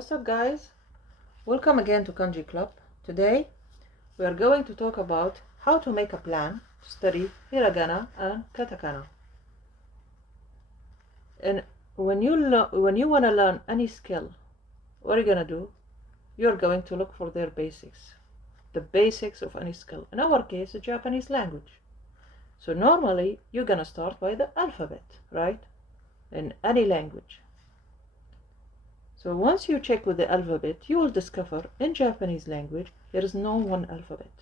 What's up, guys? Welcome again to Kanji Club. Today we are going to talk about how to make a plan to study hiragana and katakana. And when you want to learn any skill, what are you gonna do? You're going to look for their basics, the basics of any skill. In our case, the Japanese language. So normally you're gonna start by the alphabet, right? In any language. So once you check with the alphabet, you will discover in Japanese language there is no one alphabet.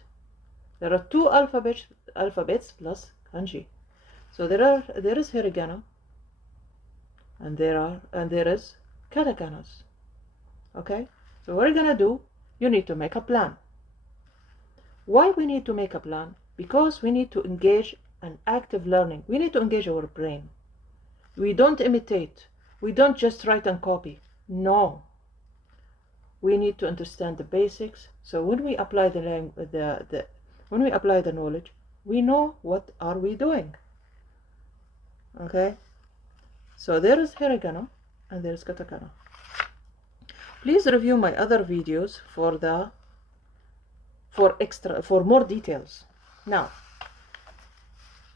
There are two alphabets plus kanji. So there is hiragana and there is katakanas. Okay? So what are you gonna do? You need to make a plan. Why we need to make a plan? Because we need to engage an active learning. We need to engage our brain. We don't imitate. We don't just write and copy. No, we need to understand the basics. So when we apply when we apply the knowledge, we know what are we doing. Okay. So there is hiragana and there is katakana. Please review my other videos for more details. Now,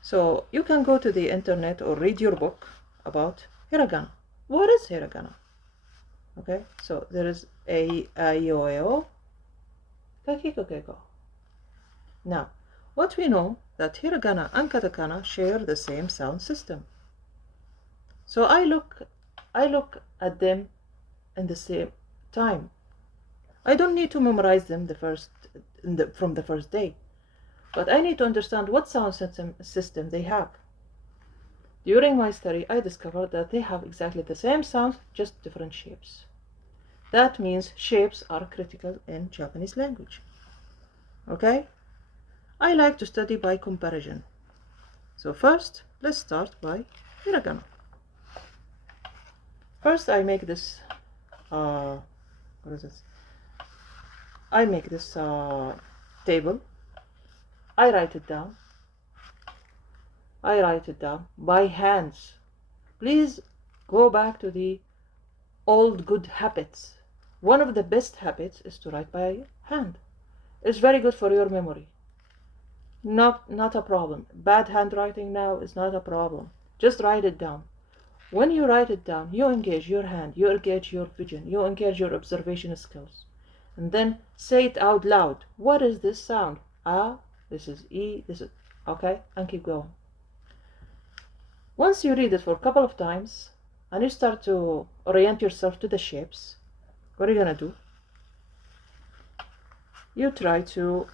so you can go to the internet or read your book about hiragana. What is hiragana? Okay, so there is a I-O-A-O, kakiko-keko. Now, what we know that hiragana and katakana share the same sound system. So I look at them in the same time. I don't need to memorize them from the first day, but I need to understand what sound system they have. During my study, I discovered that they have exactly the same sounds, just different shapes. That means shapes are critical in Japanese language. Okay? I like to study by comparison. So first, let's start by hiragana. First, I make this, what is this? I make this table. I write it down. I write it down by hands. Please go back to the old good habits. One of the best habits is to write by hand. It's very good for your memory. Not a problem. Bad handwriting now is not a problem. Just write it down. When you write it down, you engage your hand, you engage your vision, you engage your observation skills. And then say it out loud. What is this sound? Ah, this is E, this is... Okay, and keep going. Once you read it for a couple of times and you start to orient yourself to the shapes, what are you gonna do? You try to,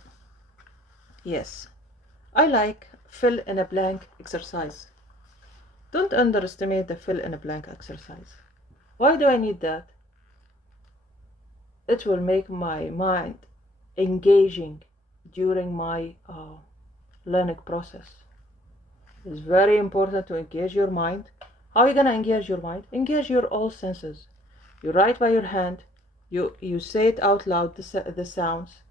yes, I like fill in a blank exercise. Don't underestimate the fill in a blank exercise. Why do I need that? It will make my mind engaging during my learning process. It's very important to engage your mind. How are you going to engage your mind? Engage your all senses. You write by your hand. You say it out loud, the sounds.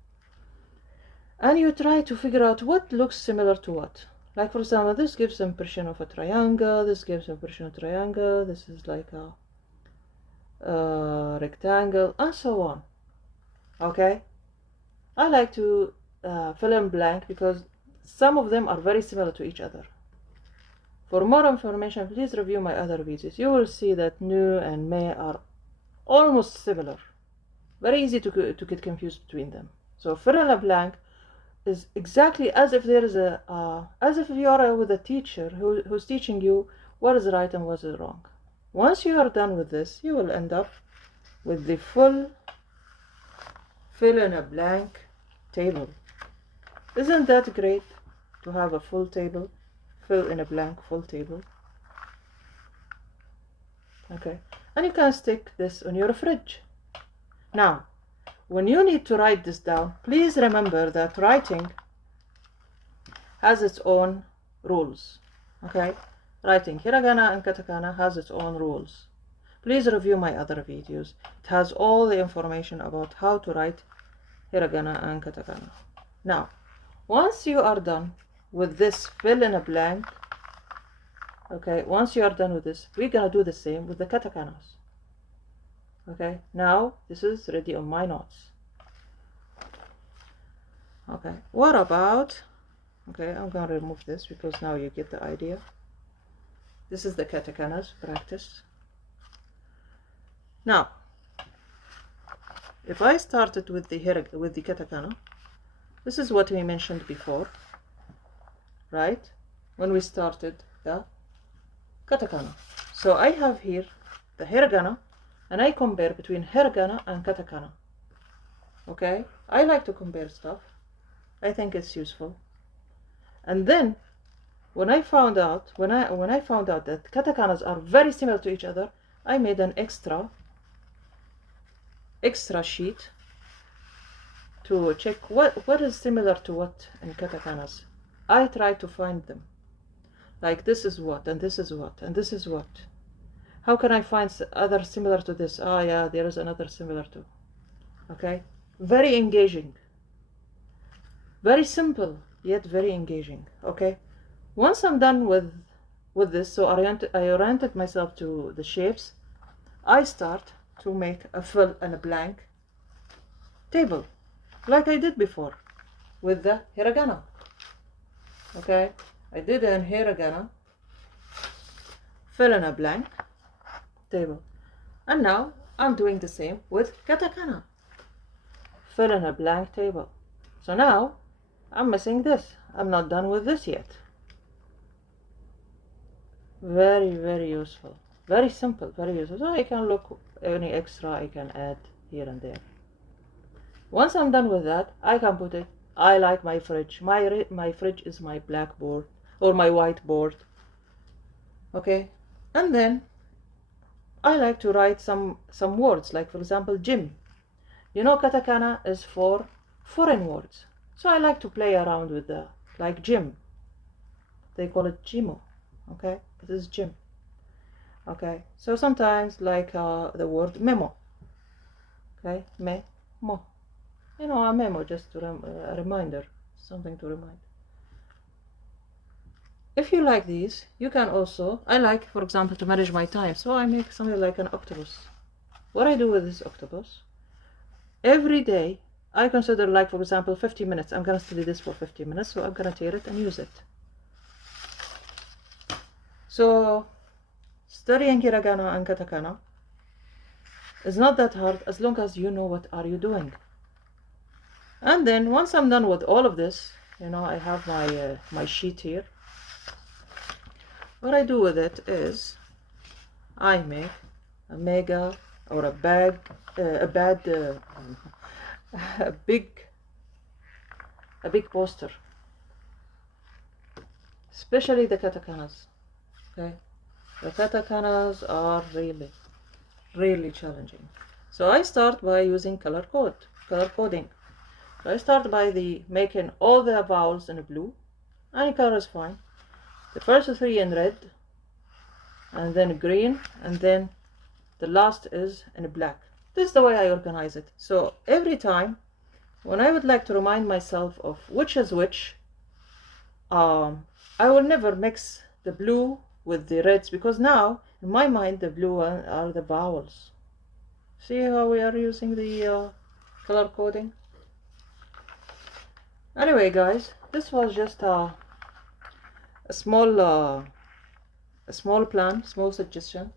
And you try to figure out what looks similar to what. Like, for example, this gives the impression of a triangle. This gives the impression of a triangle. This is like a rectangle, and so on. Okay? I like to fill in blank because some of them are very similar to each other. For more information, please review my other videos. You will see that nu and me are almost similar. Very easy to get confused between them. So fill in a blank is exactly as if there is as if you are with a teacher who's teaching you what is right and what is wrong. Once you are done with this, you will end up with the full fill in a blank table. Isn't that great to have a full table? Fill in a blank full table. Okay, and you can stick this on your fridge. Now, when you need to write this down, please remember that writing has its own rules. Okay, writing hiragana and katakana has its own rules. Please review my other videos. It has all the information about how to write hiragana and katakana. Now, once you are done with this fill in a blank, okay, once you are done with this, we're gonna do the same with the katakanas. Okay, now this is ready on my notes. Okay, what about, okay, I'm gonna remove this because now you get the idea. This is the katakanas practice. Now, if I started with the katakana, this is what we mentioned before, right? When we started the katakana. So I have here the hiragana, and I compare between hiragana and katakana. Okay, I like to compare stuff. I think it's useful. And then when I found out that katakanas are very similar to each other, I made an extra sheet to check what is similar to what in katakanas. I try to find them. Like this is what, and this is what, and this is what. How can I find other similar to this? Ah, yeah, there is another similar to. Okay, very engaging. Very simple, yet very engaging. Okay, once I'm done with this, so I oriented myself to the shapes. I start to make a fill and a blank table, like I did before with the hiragana. Okay, I did an hiragana, fill in a blank table, and now I'm doing the same with katakana, fill in a blank table. So now I'm missing this. I'm not done with this yet. Very, very useful. Very simple, very useful. So I can look any extra I can add here and there. Once I'm done with that, I can put it. I like my fridge. My fridge is my blackboard or my whiteboard. Okay, and then I like to write some words, like for example, gym. You know, katakana is for foreign words, so I like to play around with the, like gym. They call it jimo. Okay, this is gym. Okay, so sometimes like the word memo. Okay, memo. You know, a memo, just to a reminder, something to remind. If you like these, you can also, I like, for example, to manage my time, so I make something like an octopus. What I do with this octopus, every day, I consider, like, for example, 50 minutes. I'm going to study this for 50 minutes, so I'm going to tear it and use it. So, studying hiragana and katakana is not that hard as long as you know what are you doing. And then once I'm done with all of this, you know, I have my sheet here. What I do with it is I make a mega or a big poster, especially the katakanas. Okay, the katakanas are really, really challenging. So I start by using color coding. So I start by making all the vowels in blue. Any color is fine. The first 3 in red, and then green, and then the last is in black. This is the way I organize it. So every time when I would like to remind myself of which is which, I will never mix the blue with the reds, because now in my mind the blue are the vowels. See how we are using the color coding? Anyway, guys, this was just a small plan, small suggestion,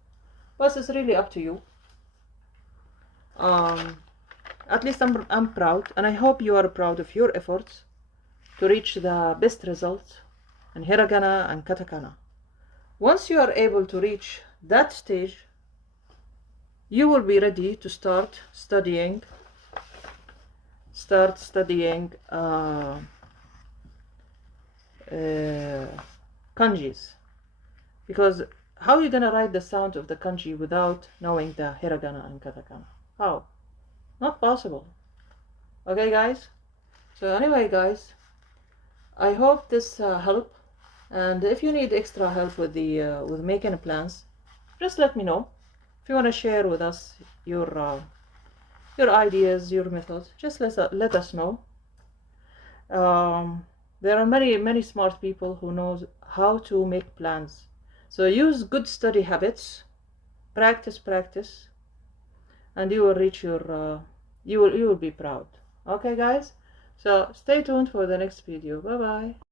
but it's really up to you. At least I'm proud, and I hope you are proud of your efforts to reach the best results in hiragana and katakana. Once you are able to reach that stage, you will be ready to start studying kanjis, because how are you gonna write the sound of the kanji without knowing the hiragana and katakana? How? Not possible. Okay, guys? So anyway, guys, I hope this helped, and if you need extra help with with making plans, just let me know. If you want to share with us your ideas, your methods, just let us know. There are many smart people who knows how to make plans. So use good study habits, practice, and you will reach your you will be proud. Okay guys, so stay tuned for the next video. Bye bye.